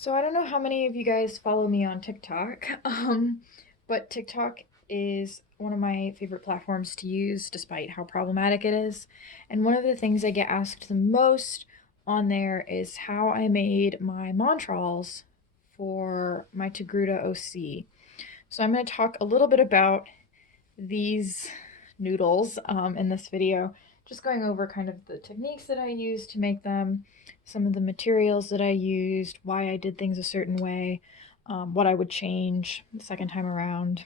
So I don't know how many of you guys follow me on TikTok, but TikTok is one of my favorite platforms to use despite how problematic it is. And one of the things I get asked the most on there is how I made my Montrals for my Togruta OC. So I'm going to talk a little bit about these noodles in this video, just going over kind of the techniques that I used to make them, some of the materials that I used, why I did things a certain way, what I would change the second time around,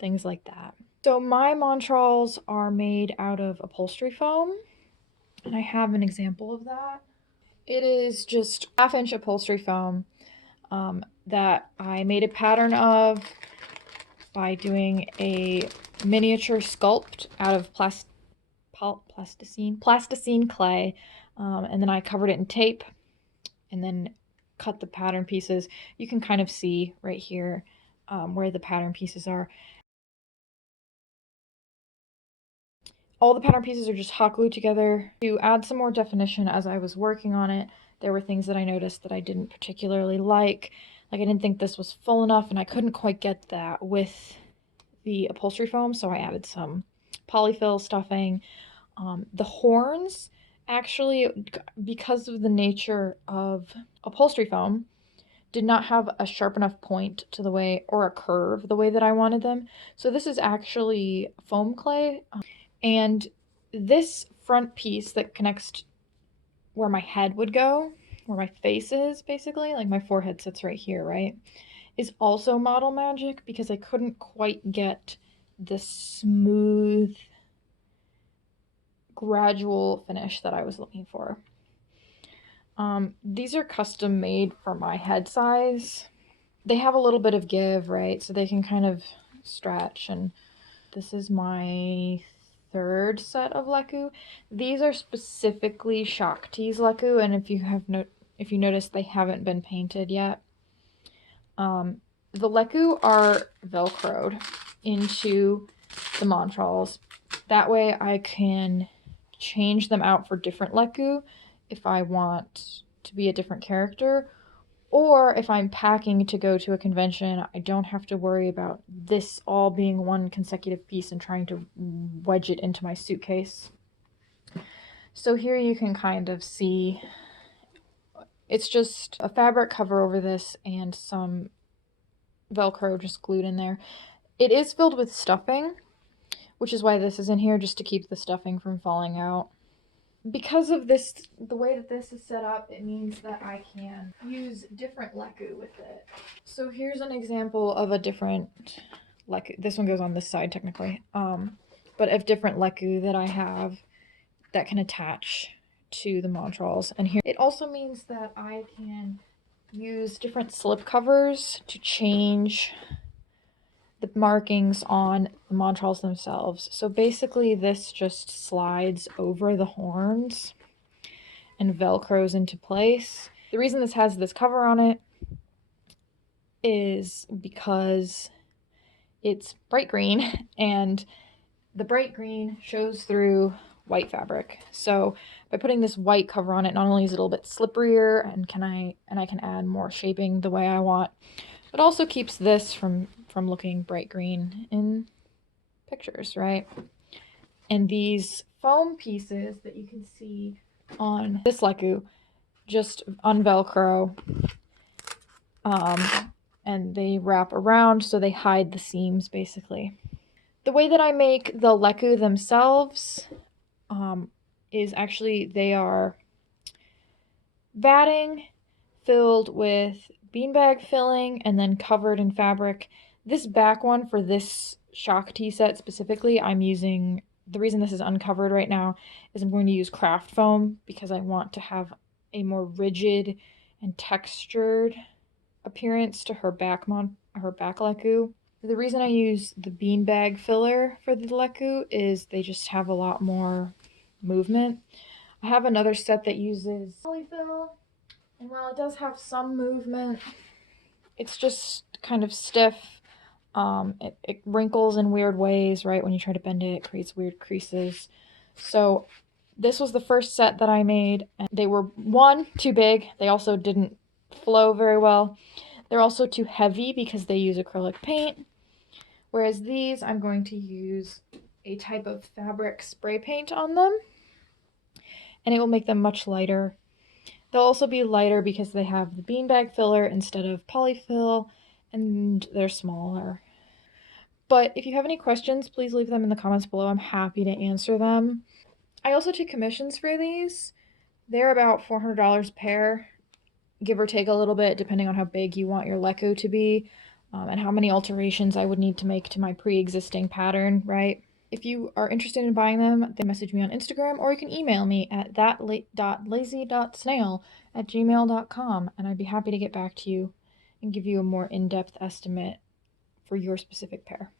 things like that. So my Montrals are made out of upholstery foam, and I have an example of that. It is just half-inch upholstery foam that I made a pattern of by doing a miniature sculpt out of plasticine clay, and then I covered it in tape and then cut the pattern pieces. You can kind of see right here where the pattern pieces are. All the pattern pieces are just hot glued together. To add some more definition as I was working on it, there were things that I noticed that I didn't particularly like. Like I didn't think this was full enough and I couldn't quite get that with the upholstery foam, so I added some polyfill stuffing. The horns, actually, because of the nature of upholstery foam, did not have a sharp enough point to the way, or a curve the way that I wanted them. So this is actually foam clay. And this front piece that connects where my head would go, where my face is basically, like my forehead sits right here, right, is also Model Magic because I couldn't quite get the smooth, gradual finish that I was looking for. These are custom made for my head size. They have a little bit of give, right? So they can kind of stretch, and this is my third set of leku. These are specifically Shakti's leku, and if you notice, they haven't been painted yet. The leku are velcroed into the Montrals. That way I can change them out for different leku if I want to be a different character, or if I'm packing to go to a convention, I don't have to worry about this all being one consecutive piece and trying to wedge it into my suitcase. So here you can kind of see it's just a fabric cover over this and some Velcro just glued in there. It is filled with stuffing, which is why this is in here, just to keep the stuffing from falling out. Because of this, the way that this is set up, it means that I can use different leku with it. So here's an example of a different leku. This one goes on this side technically, but of different leku that I have that can attach to the Montrals. And here it also means that I can use different slip covers to change the markings on the Montrals themselves. So basically this just slides over the horns and velcros into place. The reason this has this cover on it is because it's bright green, and the bright green shows through white fabric. So by putting this white cover on it, not only is it a little bit slipperier and I can add more shaping the way I want, but also keeps this from looking bright green in pictures, right? And these foam pieces that you can see on this leku just unvelcro, and they wrap around so they hide the seams basically. The way that I make the leku themselves is actually they are batting filled with beanbag filling and then covered in fabric. This back one for this Shakti set specifically, I'm using, the reason this is uncovered right now is I'm going to use craft foam because I want to have a more rigid and textured appearance to her back leku. The reason I use the beanbag filler for the leku is they just have a lot more movement. I have another set that uses polyfill, and while it does have some movement, it's just kind of stiff. It wrinkles in weird ways, right? When you try to bend it, it creates weird creases. So this was the first set that I made, and they were, one, too big. They also didn't flow very well. They're also too heavy because they use acrylic paint. Whereas these, I'm going to use a type of fabric spray paint on them, and it will make them much lighter. They'll also be lighter because they have the beanbag filler instead of polyfill, and they're smaller. But if you have any questions, please leave them in the comments below. I'm happy to answer them. I also take commissions for these. They're about $400 a pair, give or take a little bit, depending on how big you want your leku to be, and how many alterations I would need to make to my pre-existing pattern, right? If you are interested in buying them, then message me on Instagram, or you can email me at that.lazy.snail@gmail.com, and I'd be happy to get back to you and give you a more in-depth estimate for your specific pair.